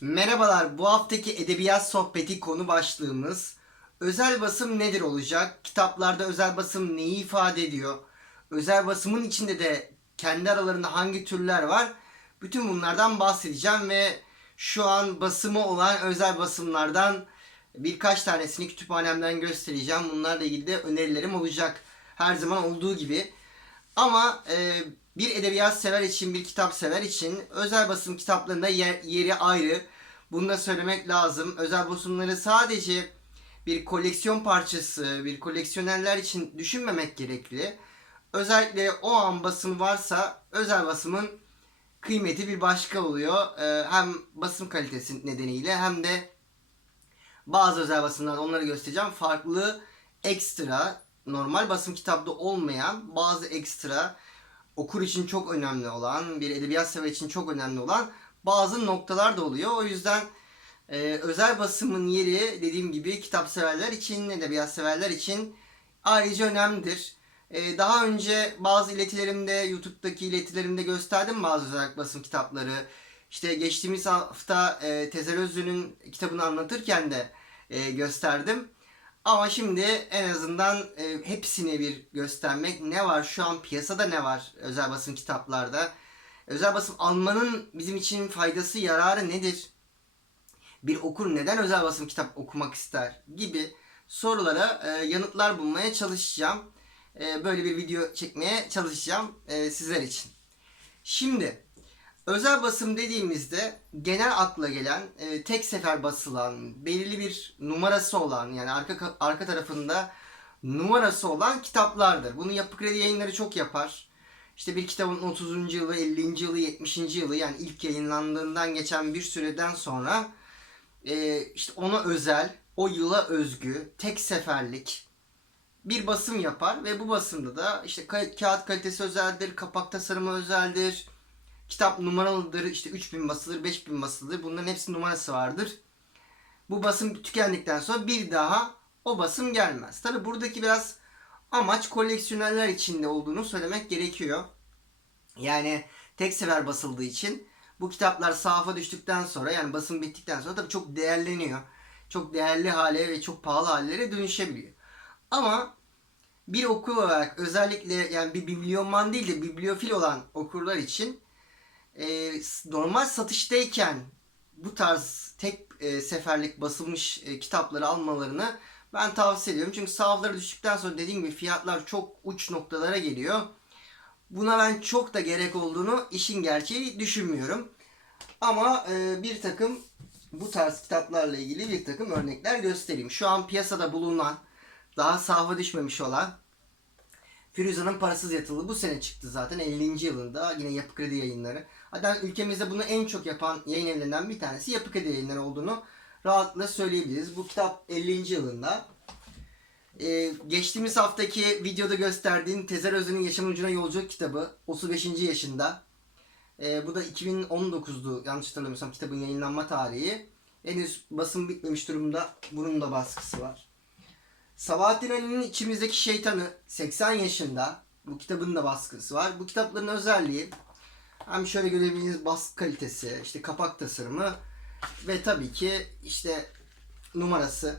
Merhabalar, bu haftaki edebiyat sohbeti konu başlığımız özel basım nedir olacak? Kitaplarda özel basım neyi ifade ediyor? Özel basımın içinde de kendi aralarında hangi türler var? Bütün bunlardan bahsedeceğim ve şu an basımı olan özel basımlardan birkaç tanesini kütüphanemden göstereceğim. Bunlarla ilgili de önerilerim olacak. Her zaman olduğu gibi. Ama e, bir edebiyat sever için, bir kitap sever için özel basım kitaplarında yer- yeri ayrı. Bunu da söylemek lazım. Özel basımları sadece bir koleksiyon parçası, bir koleksiyonerler için düşünmemek gerekli. Özellikle o an basım varsa özel basımın kıymeti bir başka oluyor. E, hem basım kalitesi nedeniyle hem de bazı özel basımlarda onları göstereceğim. Farklı ekstra normal basım kitapta olmayan bazı ekstra okur için çok önemli olan, bir edebiyat sever için çok önemli olan bazı noktalar da oluyor. O yüzden e, özel basımın yeri dediğim gibi kitap severler için, edebiyat severler için ayrıca önemlidir. E, daha önce bazı iletilerimde, YouTube'daki iletilerimde gösterdim bazı özel basım kitapları. İşte geçtiğimiz hafta e, Tezer Özlü'nün kitabını anlatırken de e, gösterdim. Ama şimdi en azından e, hepsini bir göstermek. Ne var şu an piyasada ne var özel basım kitaplarda? Özel basım almanın bizim için faydası, yararı nedir? Bir okur neden özel basım kitap okumak ister gibi sorulara e, yanıtlar bulmaya çalışacağım. E, böyle bir video çekmeye çalışacağım e, sizler için. Şimdi özel basım dediğimizde genel akla gelen e, tek sefer basılan belirli bir numarası olan yani arka arka tarafında numarası olan kitaplardır. Bunu Yapı Kredi yayınları çok yapar. İşte bir kitabın 30. yılı, 50. yılı, 70. yılı yani ilk yayınlandığından geçen bir süreden sonra e, işte ona özel, o yıla özgü, tek seferlik bir basım yapar ve bu basımda da işte ka- kağıt kalitesi özeldir, kapak tasarımı özeldir, kitap numaralıdır, işte 3000 basılır, 5000 basılır. Bunların hepsi numarası vardır. Bu basım tükendikten sonra bir daha o basım gelmez. Tabi buradaki biraz amaç koleksiyonerler içinde olduğunu söylemek gerekiyor. Yani tek sefer basıldığı için bu kitaplar sahafa düştükten sonra yani basım bittikten sonra tabii çok değerleniyor. Çok değerli hale ve çok pahalı hallere dönüşebiliyor. Ama bir okur olarak özellikle yani bir biblioman değil de bibliofil olan okurlar için e, normal satıştayken bu tarz tek e, seferlik basılmış e, kitapları almalarını ben tavsiye ediyorum. Çünkü sahafları düştükten sonra dediğim gibi fiyatlar çok uç noktalara geliyor. Buna ben çok da gerek olduğunu işin gerçeği düşünmüyorum. Ama e, bir takım bu tarz kitaplarla ilgili bir takım örnekler göstereyim. Şu an piyasada bulunan daha sahafa düşmemiş olan Firuza'nın Parasız Yatılı bu sene çıktı zaten 50. yılında yine Yapı Kredi yayınları. Hatta ülkemizde bunu en çok yapan yayın evlerinden bir tanesi Yapı Kredi yayınları olduğunu rahatlıkla söyleyebiliriz. Bu kitap 50. yılında. Ee, geçtiğimiz haftaki videoda gösterdiğim Tezer Özlü'nün Yaşamın Ucuna Yolculuk kitabı 35. yaşında. Ee, bu da 2019'du yanlış hatırlamıyorsam kitabın yayınlanma tarihi. Henüz basım bitmemiş durumda. Bunun da baskısı var. Sabahattin Ali'nin içimizdeki şeytanı 80 yaşında. Bu kitabın da baskısı var. Bu kitapların özelliği hem şöyle görebildiğiniz baskı kalitesi, işte kapak tasarımı ve tabii ki işte numarası.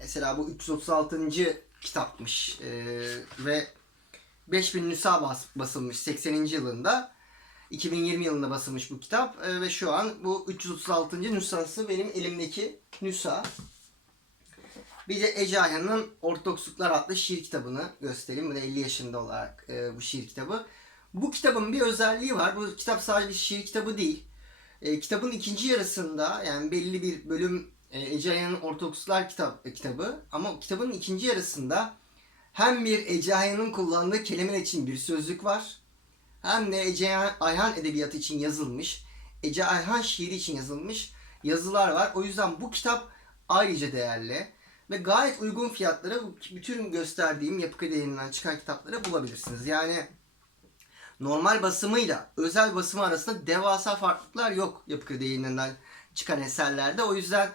Mesela bu 336. kitapmış Ee, ve 5000 nüsa bas, basılmış 80. yılında. 2020 yılında basılmış bu kitap Ee, ve şu an bu 336. nüshası benim elimdeki nüsa. Bir de Ece Ayhan'ın Ortodoksluklar adlı şiir kitabını göstereyim. Bu da 50 yaşında olarak e, bu şiir kitabı. Bu kitabın bir özelliği var. Bu kitap sadece bir şiir kitabı değil. E, kitabın ikinci yarısında yani belli bir bölüm e, Ece Ayhan'ın Ortodokslar kitap, e, kitabı ama kitabın ikinci yarısında hem bir Ece Ayhan'ın kullandığı kelimeler için bir sözlük var. Hem de Ece Ayhan edebiyatı için yazılmış, Ece Ayhan şiiri için yazılmış yazılar var. O yüzden bu kitap ayrıca değerli ve gayet uygun fiyatlara bütün gösterdiğim yapı yayınından çıkan kitapları bulabilirsiniz. Yani normal basımıyla özel basımı arasında devasa farklılıklar yok yapı kredi yayınlarından çıkan eserlerde. O yüzden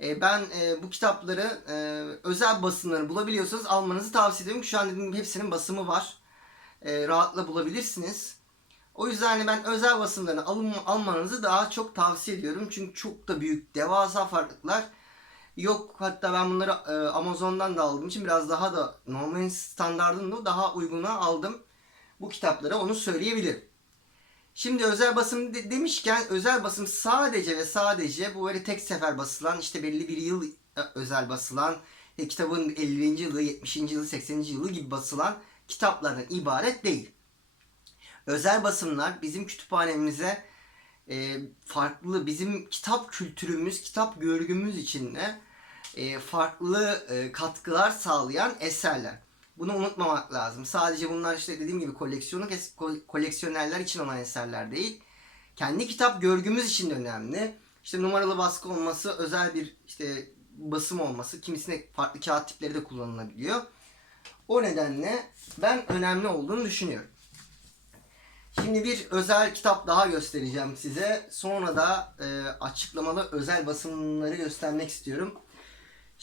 e, ben e, bu kitapları e, özel basımları bulabiliyorsanız almanızı tavsiye ederim. Şu an dediğim gibi hepsinin basımı var. E, rahatla bulabilirsiniz. O yüzden hani ben özel basımlarını alın, almanızı daha çok tavsiye ediyorum. Çünkü çok da büyük, devasa farklılıklar yok. Hatta ben bunları e, Amazon'dan da aldığım için biraz daha da normal standartında daha uyguna aldım. Bu kitapları onu söyleyebilirim. Şimdi özel basım de- demişken özel basım sadece ve sadece bu böyle tek sefer basılan işte belli bir yıl e, özel basılan e, kitabın 50. yılı, 70. yılı, 80. yılı gibi basılan kitaplardan ibaret değil. Özel basımlar bizim kütüphanemize e, farklı bizim kitap kültürümüz, kitap görgümüz içinde e, farklı e, katkılar sağlayan eserler. Bunu unutmamak lazım. Sadece bunlar işte dediğim gibi koleksiyonu ko- koleksiyonerler için olan eserler değil. Kendi kitap görgümüz için de önemli. İşte numaralı baskı olması, özel bir işte basım olması, kimisine farklı kağıt tipleri de kullanılabiliyor. O nedenle ben önemli olduğunu düşünüyorum. Şimdi bir özel kitap daha göstereceğim size. Sonra da e, açıklamalı özel basımları göstermek istiyorum.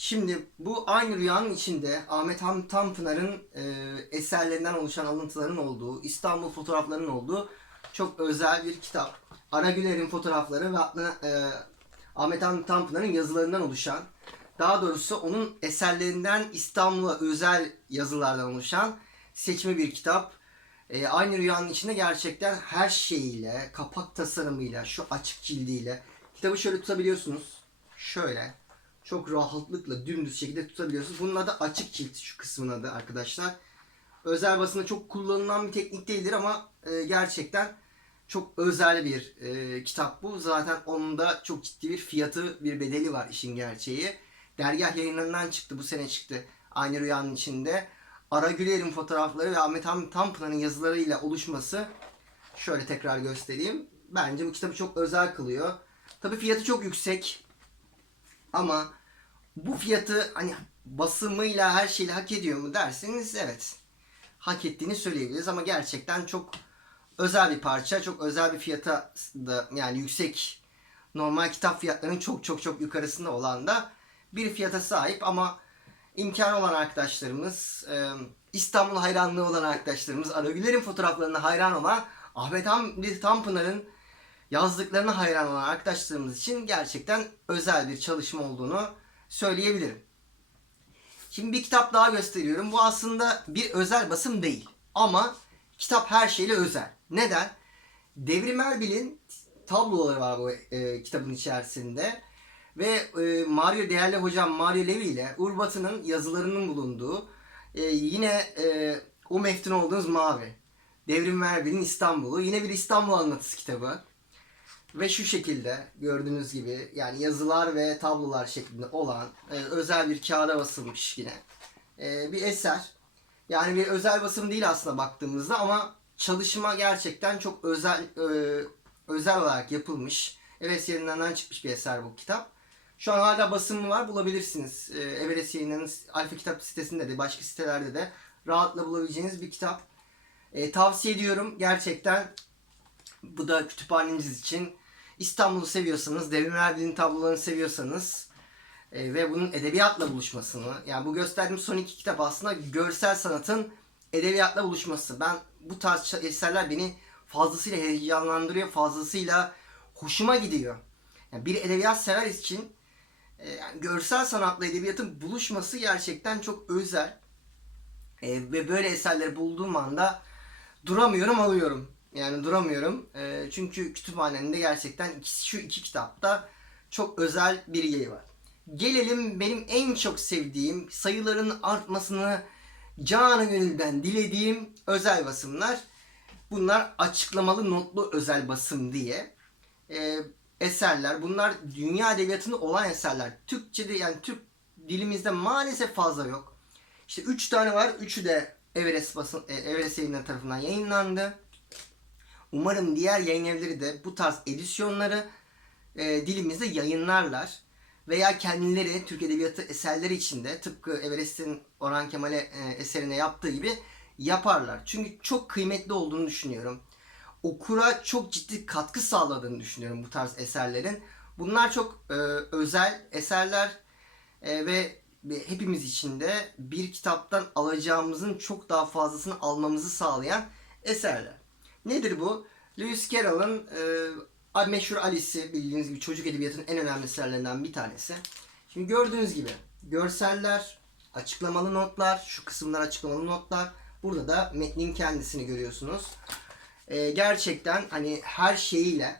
Şimdi bu aynı rüyanın içinde Ahmet Hamdi Tanpınar'ın e, eserlerinden oluşan alıntıların olduğu, İstanbul fotoğraflarının olduğu çok özel bir kitap. Ara Güler'in fotoğrafları ve e, Ahmet Hamdi Tanpınar'ın yazılarından oluşan, daha doğrusu onun eserlerinden İstanbul'a özel yazılardan oluşan seçme bir kitap. E, aynı rüyanın içinde gerçekten her şeyiyle, kapak tasarımıyla, şu açık cildiyle. Kitabı şöyle tutabiliyorsunuz. Şöyle. Çok rahatlıkla dümdüz şekilde tutabiliyorsunuz. Bunun adı açık cilt şu kısmın adı arkadaşlar. Özel basında çok kullanılan bir teknik değildir ama e, gerçekten çok özel bir e, kitap bu. Zaten onun da çok ciddi bir fiyatı, bir bedeli var işin gerçeği. Dergah yayınlarından çıktı, bu sene çıktı. Aynı rüyanın içinde. Ara Güler'in fotoğrafları ve Ahmet Hamdi Tanpınar'ın yazılarıyla oluşması şöyle tekrar göstereyim. Bence bu kitabı çok özel kılıyor. Tabii fiyatı çok yüksek. Ama bu fiyatı hani basımıyla her şeyle hak ediyor mu derseniz evet. Hak ettiğini söyleyebiliriz ama gerçekten çok özel bir parça. Çok özel bir fiyata da yani yüksek normal kitap fiyatlarının çok çok çok yukarısında olan da bir fiyata sahip ama imkanı olan arkadaşlarımız, İstanbul hayranlığı olan arkadaşlarımız, Aragüler'in fotoğraflarına hayran olan Ahmet Hamdi Tanpınar'ın yazdıklarına hayran olan arkadaşlarımız için gerçekten özel bir çalışma olduğunu söyleyebilirim. Şimdi bir kitap daha gösteriyorum. Bu aslında bir özel basım değil. Ama kitap her şeyle özel. Neden? Devrim Erbil'in tabloları var bu e, kitabın içerisinde. Ve e, Mario değerli hocam Mario Levi ile Urbat'ın yazılarının bulunduğu e, yine e, o meftun olduğunuz Mavi. Devrim Erbil'in İstanbul'u. Yine bir İstanbul anlatısı kitabı. Ve şu şekilde gördüğünüz gibi yani yazılar ve tablolar şeklinde olan e, özel bir kağıda basılmış yine e, bir eser. Yani bir özel basım değil aslında baktığımızda ama çalışma gerçekten çok özel e, özel olarak yapılmış. Evet yayınlarından çıkmış bir eser bu kitap. Şu an hala basımı var bulabilirsiniz. E, Everest yayınlarının Alfa Kitap sitesinde de başka sitelerde de rahatla bulabileceğiniz bir kitap. E, tavsiye ediyorum gerçekten. Bu da kütüphaneniz için. İstanbul'u seviyorsanız, Devrim Erbil'in tablolarını seviyorsanız e, ve bunun edebiyatla buluşmasını, yani bu gösterdiğim son iki kitap aslında görsel sanatın edebiyatla buluşması. Ben bu tarz eserler beni fazlasıyla heyecanlandırıyor, fazlasıyla hoşuma gidiyor. Yani bir edebiyat sever için e, yani görsel sanatla edebiyatın buluşması gerçekten çok özel. E, ve böyle eserleri bulduğum anda duramıyorum alıyorum. Yani duramıyorum. E, çünkü kütüphanemde gerçekten ikisi, şu iki kitapta çok özel bir yeri var. Gelelim benim en çok sevdiğim, sayıların artmasını canı gönülden dilediğim özel basımlar. Bunlar açıklamalı notlu özel basım diye e, eserler. Bunlar dünya edebiyatında olan eserler. Türkçe'de yani Türk dilimizde maalesef fazla yok. İşte üç tane var. Üçü de Everest basın e, Everest yayınları tarafından yayınlandı. Umarım diğer yayın evleri de bu tarz edisyonları e, dilimizde yayınlarlar. Veya kendileri Türk Edebiyatı eserleri içinde tıpkı Everest'in Orhan Kemal'e e, eserine yaptığı gibi yaparlar. Çünkü çok kıymetli olduğunu düşünüyorum. Okura çok ciddi katkı sağladığını düşünüyorum bu tarz eserlerin. Bunlar çok e, özel eserler e, ve hepimiz için de bir kitaptan alacağımızın çok daha fazlasını almamızı sağlayan eserler. Nedir bu? Lewis Carroll'ın e, meşhur Alice'i bildiğiniz gibi çocuk edebiyatının en önemli eserlerinden bir tanesi. Şimdi gördüğünüz gibi görseller, açıklamalı notlar, şu kısımlar açıklamalı notlar. Burada da metnin kendisini görüyorsunuz. E, gerçekten hani her şeyiyle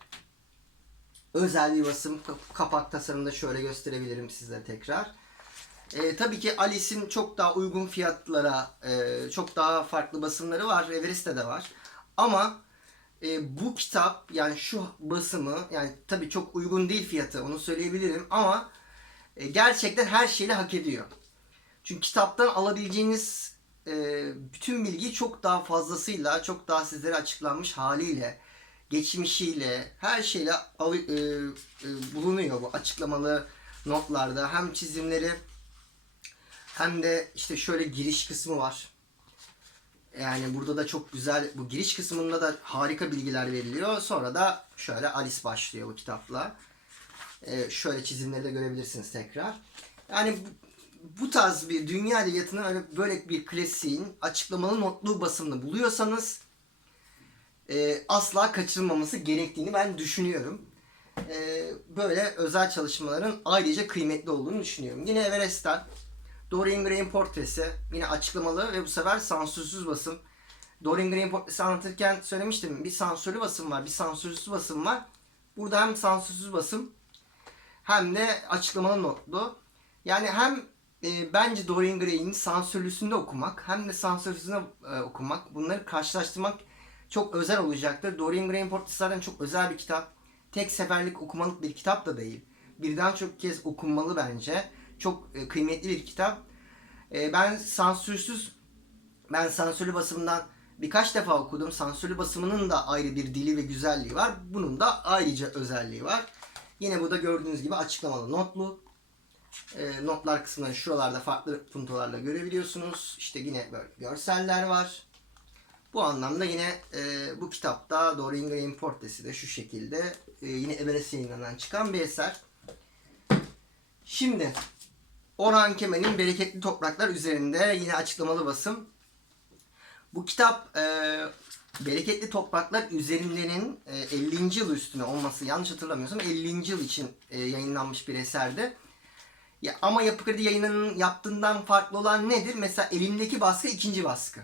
özel bir basım. Kapak tasarımında şöyle gösterebilirim size tekrar. E, tabii ki Alice'in çok daha uygun fiyatlara, e, çok daha farklı basımları var. Everest'te de var. Ama e, bu kitap yani şu basımı yani tabii çok uygun değil fiyatı onu söyleyebilirim ama e, gerçekten her şeyle hak ediyor. Çünkü kitaptan alabileceğiniz e, bütün bilgi çok daha fazlasıyla, çok daha sizlere açıklanmış haliyle, geçmişiyle, her şeyle e, e, bulunuyor bu açıklamalı notlarda. Hem çizimleri hem de işte şöyle giriş kısmı var. Yani burada da çok güzel bu giriş kısmında da harika bilgiler veriliyor. Sonra da şöyle Alice başlıyor bu kitapla. Ee, şöyle çizimleri de görebilirsiniz tekrar. Yani bu, bu tarz bir dünya edebiyatının öyle böyle bir klasiğin açıklamalı notlu basımını buluyorsanız e, asla kaçırılmaması gerektiğini ben düşünüyorum. E, böyle özel çalışmaların ayrıca kıymetli olduğunu düşünüyorum. Yine Everest'ten Dorian Gray'in portresi yine açıklamalı ve bu sefer sansürsüz basım. Dorian Gray'in portresi anlatırken söylemiştim. Bir sansürlü basım var, bir sansürsüz basım var. Burada hem sansürsüz basım hem de açıklamalı notlu. Yani hem e, bence Dorian Gray'in sansürlüsünde okumak hem de sansürsüzünde e, okumak bunları karşılaştırmak çok özel olacaktır. Dorian Gray'in portresi zaten çok özel bir kitap. Tek seferlik okumalık bir kitap da değil. Birden çok kez okunmalı bence. Çok e, kıymetli bir kitap. E, ben sansürsüz, ben sansürlü basımından birkaç defa okudum. Sansürlü basımının da ayrı bir dili ve güzelliği var. Bunun da ayrıca özelliği var. Yine burada gördüğünüz gibi açıklamalı notlu. E, notlar kısmını şuralarda farklı puntolarla görebiliyorsunuz. İşte yine böyle görseller var. Bu anlamda yine e, bu kitapta Dorian Gray'in portresi de şu şekilde. E, yine Everest yayınlanan çıkan bir eser. Şimdi Orhan Kemal'in Bereketli Topraklar üzerinde yine açıklamalı basım. Bu kitap e, Bereketli Topraklar üzerindenin e, 50. yıl üstüne olması yanlış hatırlamıyorsam 50. yıl için e, yayınlanmış bir eserdi. Ya, ama Yapı Kredi yayınının yaptığından farklı olan nedir? Mesela elindeki baskı ikinci baskı.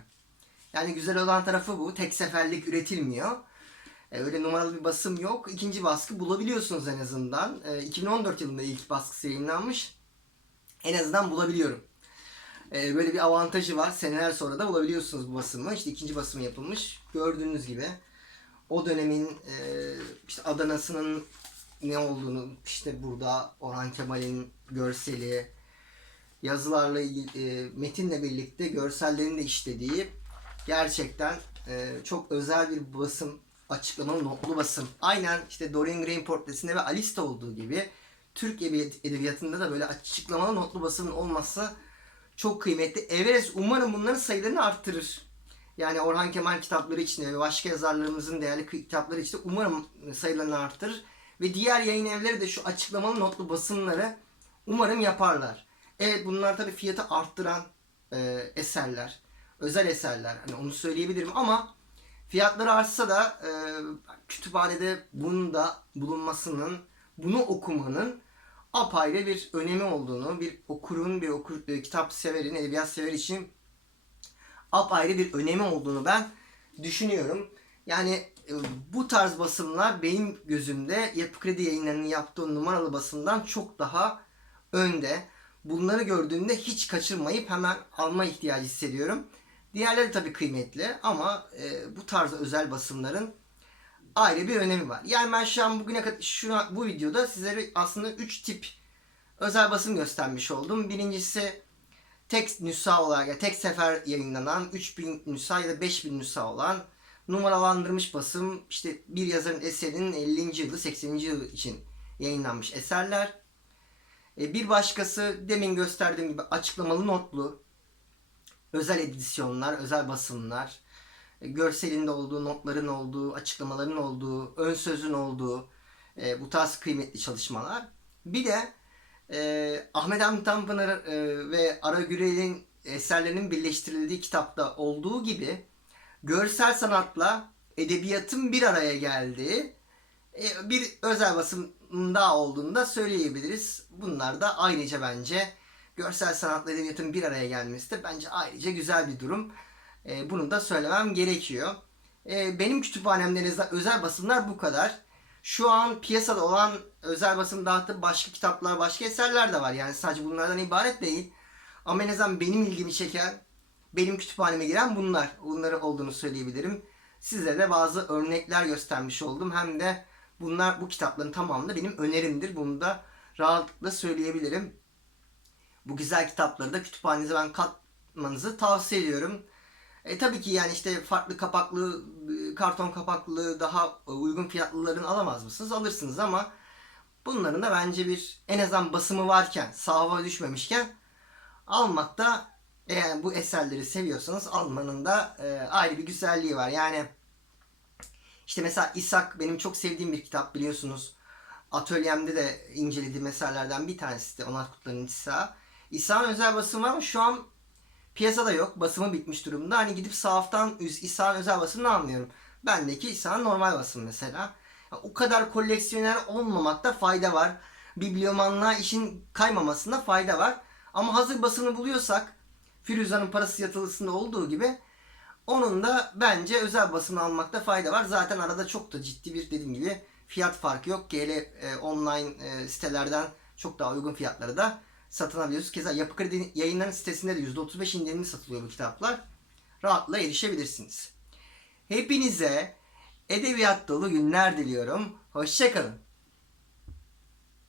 Yani güzel olan tarafı bu. Tek seferlik üretilmiyor. E, öyle numaralı bir basım yok. İkinci baskı bulabiliyorsunuz en azından. E, 2014 yılında ilk baskısı yayınlanmış. En azından bulabiliyorum. E, böyle bir avantajı var. Seneler sonra da bulabiliyorsunuz bu basımı. İşte ikinci basımı yapılmış. Gördüğünüz gibi o dönemin e, işte Adana'sının ne olduğunu işte burada Orhan Kemal'in görseli, yazılarla e, metinle birlikte görsellerin de işlediği gerçekten e, çok özel bir basım, açıklamalı notlu basım. Aynen işte Dorian Gray'in portresinde ve Alice'de olduğu gibi Türk edebiyat- edebiyatında da böyle açıklamalı notlu basımın olması çok kıymetli. Everest umarım bunların sayılarını arttırır. Yani Orhan Kemal kitapları içinde ve başka yazarlarımızın değerli kitapları içinde umarım sayılarını arttırır. Ve diğer yayın evleri de şu açıklamalı notlu basımları umarım yaparlar. Evet bunlar tabii fiyatı arttıran e, eserler. Özel eserler. Hani onu söyleyebilirim ama fiyatları artsa da e, kütüphanede bunun da bulunmasının, bunu okumanın apayrı bir önemi olduğunu, bir okurun, bir okur, e, kitap severin, edebiyat sever için apayrı bir önemi olduğunu ben düşünüyorum. Yani e, bu tarz basımlar benim gözümde Yapı Kredi yayınlarının yaptığı numaralı basımdan çok daha önde. Bunları gördüğümde hiç kaçırmayıp hemen alma ihtiyacı hissediyorum. Diğerleri tabii kıymetli ama e, bu tarz özel basımların ayrı bir önemi var. Yani ben şu an bugüne kadar şu an, bu videoda sizlere aslında 3 tip özel basım göstermiş oldum. Birincisi tek nüsha olarak yani tek sefer yayınlanan 3000 nüsha ya da 5000 nüsha olan numaralandırmış basım işte bir yazarın eserinin 50. yılı 80. yılı için yayınlanmış eserler. E, Bir başkası demin gösterdiğim gibi açıklamalı notlu özel edisyonlar, özel basımlar, görselinde olduğu, notların olduğu, açıklamaların olduğu, ön sözün olduğu e, bu tarz kıymetli çalışmalar. Bir de e, Ahmet Hamdi Tanpınar e, ve Ara Gürel'in eserlerinin birleştirildiği kitapta olduğu gibi görsel sanatla edebiyatın bir araya geldiği e, bir özel basım daha olduğunu da söyleyebiliriz. Bunlar da ayrıca bence görsel sanatla edebiyatın bir araya gelmesi de bence ayrıca güzel bir durum. E, bunu da söylemem gerekiyor. E, benim kütüphanemde özel basımlar bu kadar. Şu an piyasada olan özel basım dağıttığı başka kitaplar, başka eserler de var. Yani sadece bunlardan ibaret değil. Ama en azından benim ilgimi çeken, benim kütüphaneme giren bunlar. Bunları olduğunu söyleyebilirim. Size de bazı örnekler göstermiş oldum. Hem de bunlar bu kitapların tamamı da benim önerimdir. Bunu da rahatlıkla söyleyebilirim. Bu güzel kitapları da kütüphanenize ben katmanızı tavsiye ediyorum. E, tabii ki yani işte farklı kapaklı, e, karton kapaklı, daha uygun fiyatlılarını alamaz mısınız? Alırsınız ama bunların da bence bir en azından basımı varken, sahiba düşmemişken almakta eğer bu eserleri seviyorsanız almanın da e, ayrı bir güzelliği var. Yani işte mesela İshak benim çok sevdiğim bir kitap biliyorsunuz. Atölyemde de incelediğim eserlerden bir tanesi de Onat Kutlar'ın İshak'ı. İshak'ın özel basımı var ama şu an piyasada yok. Basımı bitmiş durumda. Hani gidip sahaftan İshak'ın özel basımını almıyorum. Bendeki İshak'ın normal basım mesela. Yani o kadar koleksiyoner olmamakta fayda var. Bibliomanlığa işin kaymamasında fayda var. Ama hazır basını buluyorsak Firuza'nın parası yatılısında olduğu gibi onun da bence özel basını almakta fayda var. Zaten arada çok da ciddi bir dediğim gibi fiyat farkı yok. GL e, online e, sitelerden çok daha uygun fiyatlara da satın alıyoruz. Keza Yapı Kredi yayınların sitesinde de %35 indirimli satılıyor bu kitaplar. Rahatla erişebilirsiniz. Hepinize edebiyat dolu günler diliyorum. Hoşçakalın.